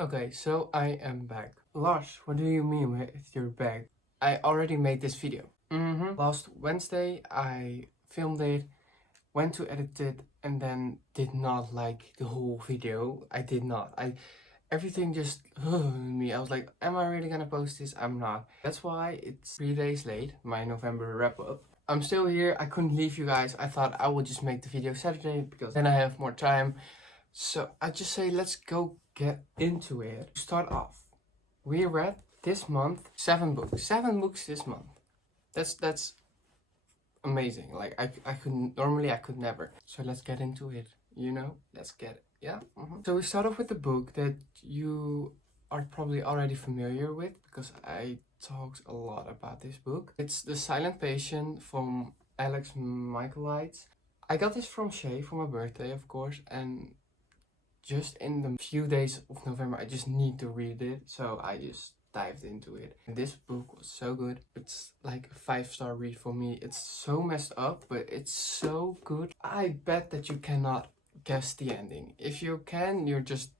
Okay, so I am back. Lars, what do you mean with you're back? I already made this video. Last Wednesday I filmed it, went to edit it, and then did not like the whole video. I did not. Everything just me. I was like, am I really gonna post this? I'm not. That's why it's 3 days late, my November wrap up. I'm still here. I couldn't leave you guys. I thought I would just make the video Saturday because then I have more time. So I just say let's go get into it. To start off, we read this month 7 books. 7 books this month. That's amazing. Like I couldn't normally I could never. So let's get into it. You know, let's get it. Yeah. So we start off with the book that you are probably already familiar with because I talked a lot about this book. It's The Silent Patient from Alex Michaelides. I got this from Shay for my birthday, of course, and just in the few days of November I just need to read it, so I just dived into it. And this book was so good. It's like a 5-star read for me. It's so messed up, but it's so good. I bet that you cannot guess the ending. If you can, you're just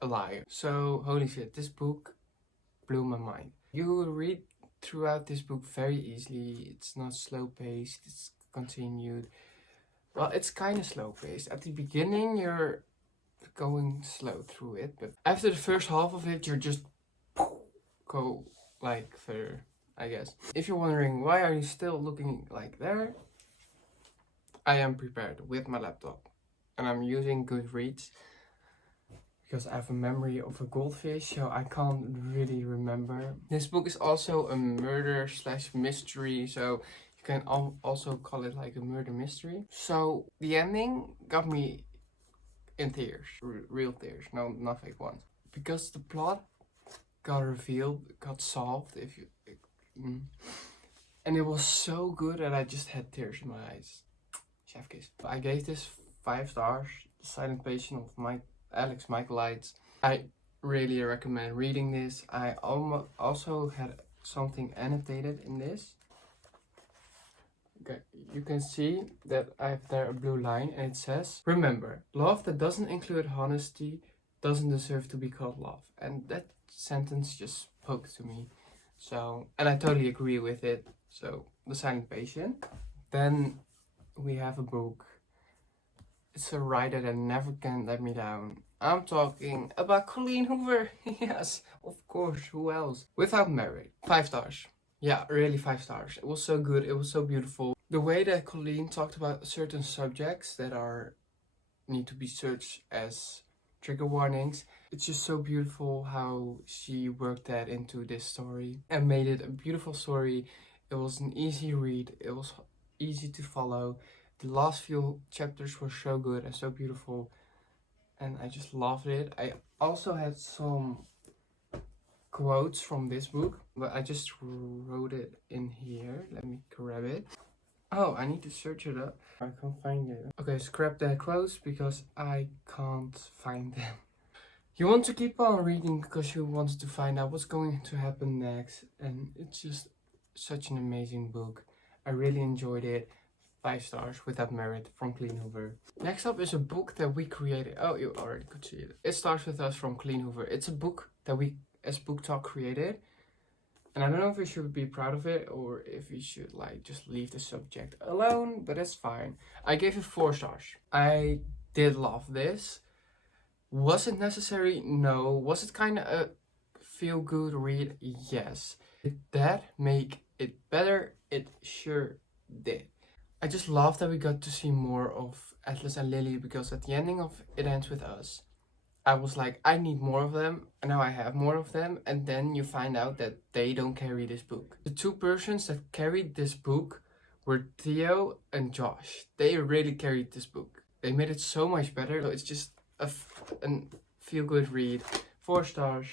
a liar. So holy shit, this book blew my mind. You will read throughout this book very easily. It's not slow paced, it's continued. Well, it's kind of slow paced. At the beginning you're going slow through it, but after the first half of it you're just go like further, I guess. If you're wondering why are you still looking like there, I am prepared with my laptop and I'm using Goodreads because I have a memory of a goldfish, so I can't really remember. This book is also a murder slash mystery, so you can also call it like a murder mystery. So the ending got me in tears, real tears, no, not fake ones, because the plot got revealed, got solved, and it was so good that I just had tears in my eyes. Chef kiss. I gave this 5 stars. The Silent Patient of Alex Michaelides. I really recommend reading this. I also had something annotated in this. Okay, you can see that I have there a blue line and it says, remember, love that doesn't include honesty doesn't deserve to be called love. And that sentence just spoke to me. So, and I totally agree with it. So, The Silent Patient. Then we have a book. It's a writer that never can let me down. I'm talking about Colleen Hoover. Yes, of course, who else? Without Merit. 5 stars. Yeah, really 5 stars. It was so good, it was so beautiful. The way that Colleen talked about certain subjects that need to be searched as trigger warnings, it's just so beautiful how she worked that into this story and made it a beautiful story. It was an easy read, it was easy to follow. The last few chapters were so good and so beautiful, and I just loved it. I also had some quotes from this book, but I just wrote it in here. Let me grab it. Oh, I need to search it up. I can't find it. Okay, scrap the quotes because I can't find them. You want to keep on reading because you want to find out what's going to happen next, and it's just such an amazing book. I really enjoyed it. 5 stars without merit from Colleen Hoover. Next up is a book that we created. Oh, you already could see it. It Starts With Us from Colleen Hoover. It's a book that we as Book Talk created. And I don't know if we should be proud of it or if we should like just leave the subject alone, but that's fine. I gave it 4 stars. I did love this. Was it necessary? No. Was it kind of a feel-good read? Yes. Did that make it better? It sure did. I just love that we got to see more of Atlas and Lily because at the ending of It Ends With Us, I was like, I need more of them, and now I have more of them, and then you find out that they don't carry this book. The 2 persons that carried this book were Theo and Josh. They really carried this book. They made it so much better. So it's just a feel-good read. 4 stars.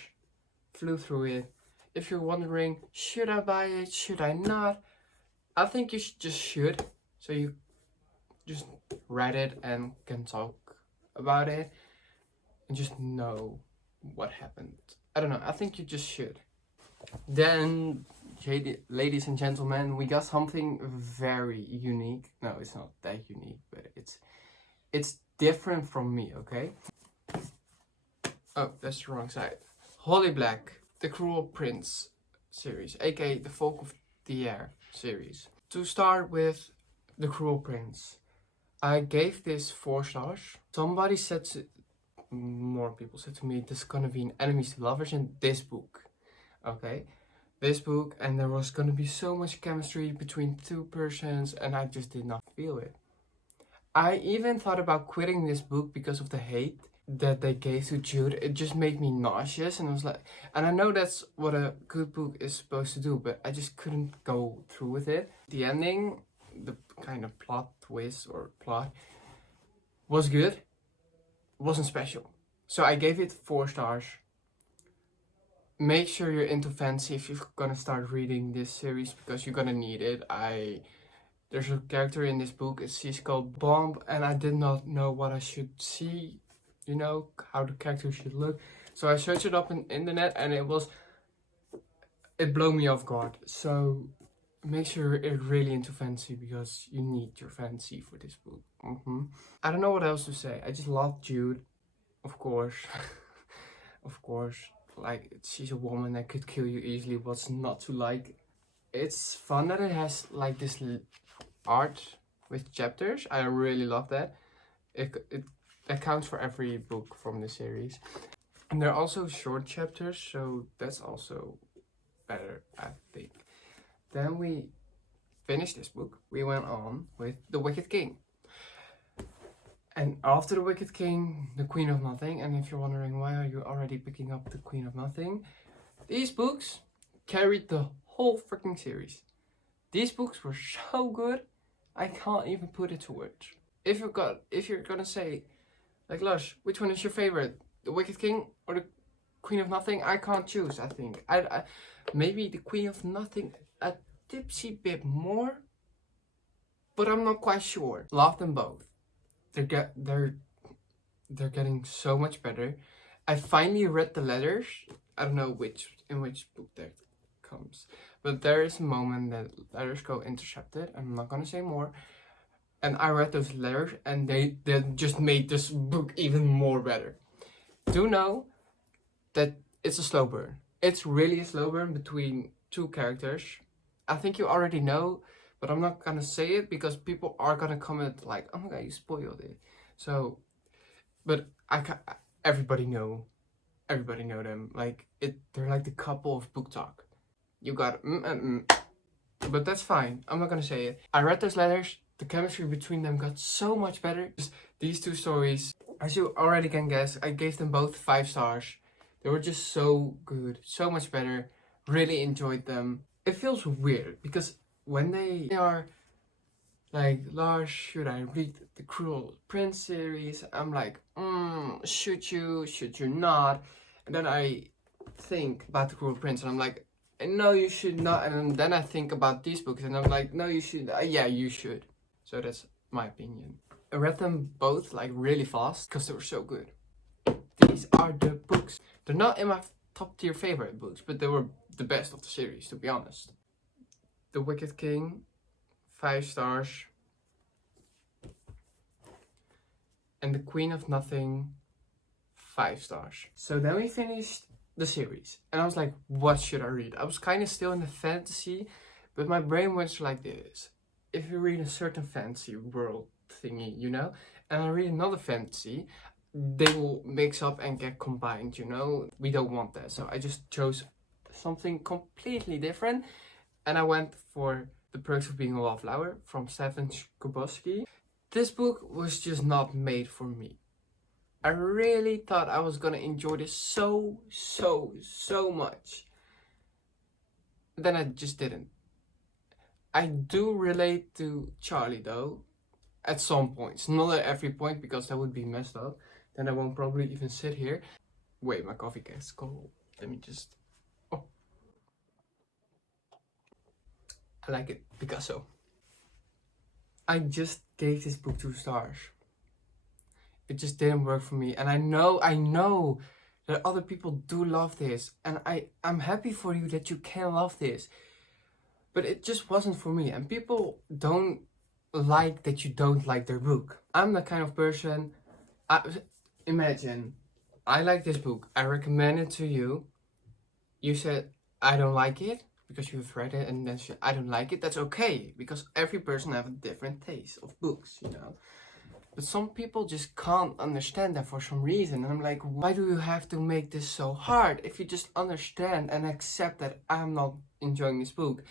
Flew through it. If you're wondering, should I buy it? Should I not? I think you just should. So you just read it and can talk about it and just know what happened. I don't know, I think you just should. Then, ladies and gentlemen, we got something very unique. No, it's not that unique, but it's different from me, okay? Oh, that's the wrong side. Holly Black, The Cruel Prince series, aka the Folk of the Air series. To start with The Cruel Prince, I gave this 4 stars. Somebody said, more people said to me, there's gonna be an enemies to lovers in this book. Okay, this book, and there was gonna be so much chemistry between 2 persons, and I just did not feel it. I even thought about quitting this book because of the hate that they gave to Jude. It just made me nauseous, and I was like, and I know that's what a good book is supposed to do, but I just couldn't go through with it. The ending, the kind of plot twist or plot, was good. It wasn't special. So I gave it 4 stars. Make sure you're into fantasy if you're gonna start reading this series, because you're gonna need it. There's a character in this book, she's called Bomb, and I did not know what I should see, you know, how the character should look. So I searched it up on the internet, and it blew me off guard. So make sure you're really into fantasy, because you need your fantasy for this book. I don't know what else to say. I just love Jude, of course. Of course, like, she's a woman that could kill you easily. What's not to like? It's fun that it has like this art with chapters. I really love that. It accounts for every book from the series, and there are also short chapters, so that's also better, I think. Then we finished this book. We went on with The Wicked King, and after The Wicked King, The Queen of Nothing. And if you're wondering why are you already picking up The Queen of Nothing, these books carried the whole freaking series. These books were so good, I can't even put it to words. If you're gonna say, like, Lars, which one is your favorite, The Wicked King or The Queen of Nothing? I can't choose. I think I maybe The Queen of Nothing a tipsy bit more, but I'm not quite sure. Love them both. They're getting so much better. I finally read the letters. I don't know in which book that comes, but there is a moment that letters go intercepted. I'm not gonna say more. And I read those letters, and they just made this book even more better. Do know that it's a slow burn. It's really a slow burn between 2 characters. I think you already know, but I'm not gonna say it because people are gonna comment like, "Oh my god, you spoiled it." So, but everybody know them. Like they're like the couple of book talk. You got but that's fine. I'm not gonna say it. I read those letters. The chemistry between them got so much better. These 2 stories, as you already can guess, I gave them both 5 stars. They were just so good, so much better. Really enjoyed them. It feels weird because when they are like, Lars, should I read the Cruel Prince series? I'm like, should you not? And then I think about the Cruel Prince, and I'm like, no, you should not. And then I think about these books, and I'm like, no, you should. Yeah, you should. So that's my opinion. I read them both like really fast because they were so good. These are the books. They're not in my top tier favorite books, but they were the best of the series, to be honest. The Wicked King, 5 stars. And The Queen of Nothing, 5 stars. So then we finished the series, and I was like, what should I read? I was kind of still in the fantasy, but my brain went like this. If you read a certain fantasy world thingy, you know, and I read another fantasy, they will mix up and get combined, you know. We don't want that. So I just chose something completely different, and I went for The Perks of Being a Wallflower from Stephen Chbosky. This book was just not made for me. I really thought I was gonna enjoy this so much. Then I just didn't. I do relate to Charlie though, at some points. Not at every point, because that would be messed up. Then I won't probably even sit here. Wait, my coffee gets cold. Let me just... Oh. I like it. Picasso. I just gave this book 2 stars. It just didn't work for me. And I know that other people do love this. And I'm happy for you that you can love this. But it just wasn't for me. And people don't like that you don't like their book. I'm the kind of person... imagine I like this book. I recommend it to you. You said, I don't like it because you've read it, and then you said, I don't like it. That's okay, because every person have a different taste of books, you know. But some people just can't understand that for some reason. And I'm like, why do you have to make this so hard? If you just understand and accept that I'm not enjoying this book,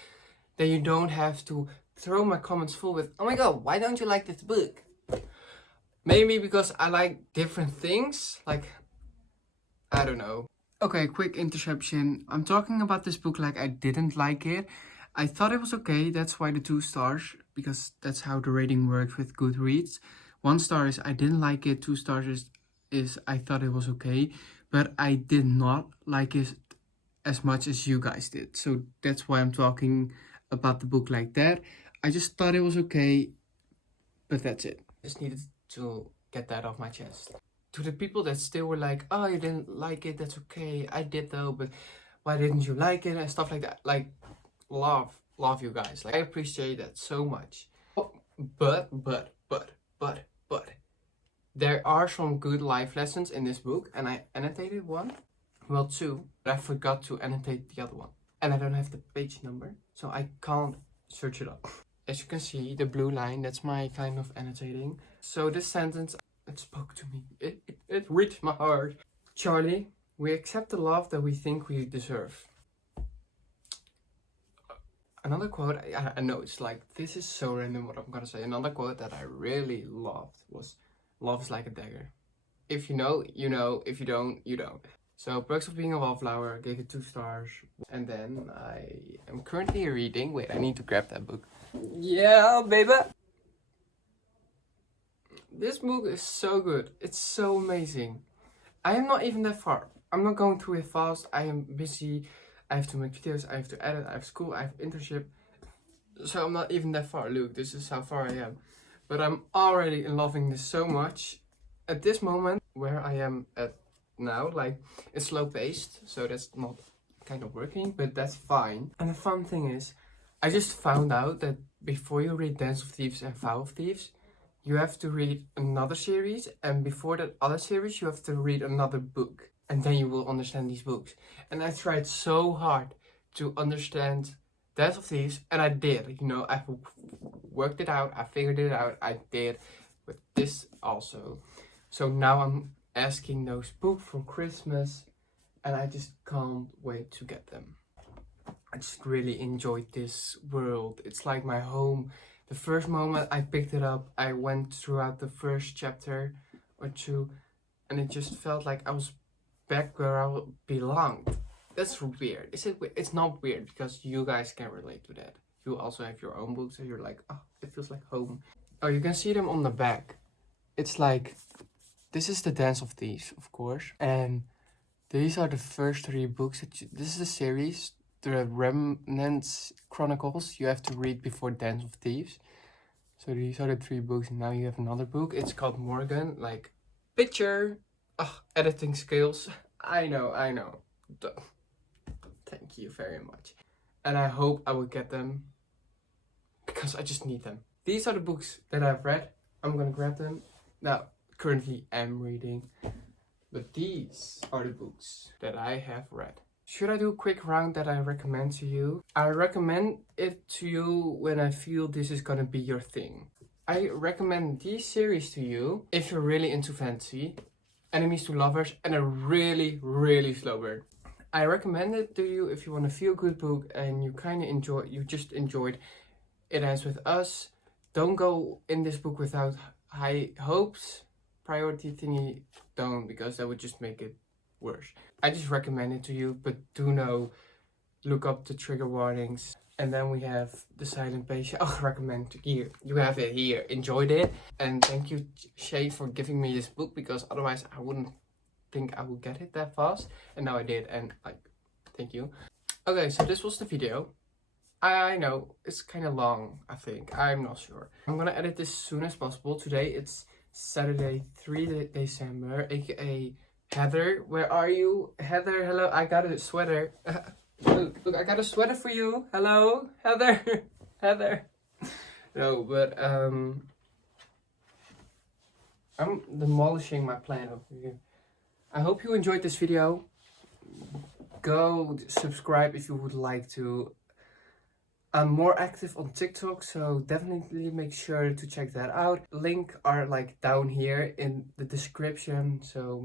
then you don't have to throw my comments full with, oh my god, why don't you like this book? Maybe because I like different things, like, I don't know. Okay, quick interception. I'm talking about this book like I didn't like it. I thought it was okay, that's why the 2 stars, because that's how the rating works with Goodreads. 1 star is I didn't like it, 2 stars is I thought it was okay, but I did not like it as much as you guys did. So that's why I'm talking about the book like that. I just thought it was okay, but that's it. Just needed to get that off my chest. To the people that still were like, oh, you didn't like it, that's okay. I did though, but why didn't you like it and stuff like that. Like, love you guys. Like, I appreciate that so much. Oh, but there are some good life lessons in this book, and I annotated 1. Well, 2, but I forgot to annotate the other one. And I don't have the page number, so I can't search it up. As you can see, the blue line, that's my kind of annotating. So this sentence, it spoke to me. It reached my heart. Charlie, we accept the love that we think we deserve. Another quote, I know it's like, this is so random what I'm gonna say. Another quote that I really loved was, love is like a dagger. If you know, you know. If you don't, you don't. So, Perks of Being a Wallflower, gave it 2 stars. And then I am currently reading, wait, I need to grab that book. Yeah, baby! This book is so good. It's so amazing. I am not even that far. I'm not going through it fast. I am busy. I have to make videos. I have to edit. I have school. I have internship. So I'm not even that far. Look, this is how far I am. But I'm already loving this so much. At this moment, where I am at now, like, it's slow paced. So that's not kind of working, but that's fine. And the fun thing is, I just found out that before you read Dance of Thieves and Vow of Thieves, you have to read another series, and before that other series you have to read another book, and then you will understand these books. And I tried so hard to understand Dance of Thieves, and I did, you know, I worked it out, I figured it out, I did with this also. So now I'm asking those books for Christmas, and I just can't wait to get them. I just really enjoyed this world. It's like my home. The first moment I picked it up, I went throughout the first chapter or 2, and it just felt like I was back where I belonged. That's weird. Is it weird? It's not weird, because you guys can relate to that. You also have your own books and you're like, oh, it feels like home. Oh, you can see them on the back. It's like, this is the Dance of Thieves, of course. And these are the first 3 books. This is a series. The Remnants Chronicles you have to read before Dance of Thieves. So these are the 3 books, and now you have another book. It's called Morgan, like, picture. Oh, editing skills. I know. Thank you very much. And I hope I will get them, because I just need them. These are the books that I've read. I'm gonna grab them. Now, currently I'm reading. But these are the books that I have read. Should I do a quick round that I recommend to you? I recommend it to you when I feel this is gonna be your thing. I recommend these series to you if you're really into fantasy, enemies to lovers, and a really, really slow burn. I recommend it to you if you want a feel-good book and you kind of just enjoyed It Ends With Us. Don't go in this book without high hopes. Priority thingy, don't, because that would just make it worse. I just recommend it to you, but do know, look up the trigger warnings. And then we have The Silent Patient. Oh, recommend here. You have it here. Enjoyed it. And thank you, Shay, for giving me this book, because otherwise I wouldn't think I would get it that fast. And now I did, and like, thank you. Okay, so this was the video. I know, it's kind of long, I think. I'm not sure. I'm gonna edit this as soon as possible. Today it's Saturday, 3 December, aka Heather. Where are you? Heather, hello. I got a sweater. Look, I got a sweater for you. Hello, Heather. Heather. No, but I'm demolishing my plan over here. I hope you enjoyed this video. Go subscribe if you would like to. I'm more active on TikTok, so definitely make sure to check that out. Link are like down here in the description, so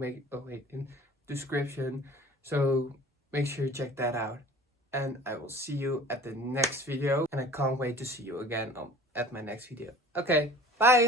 so make sure you check that out. And I will see you at the next video, and I can't wait to see you again at my next video. Okay, bye!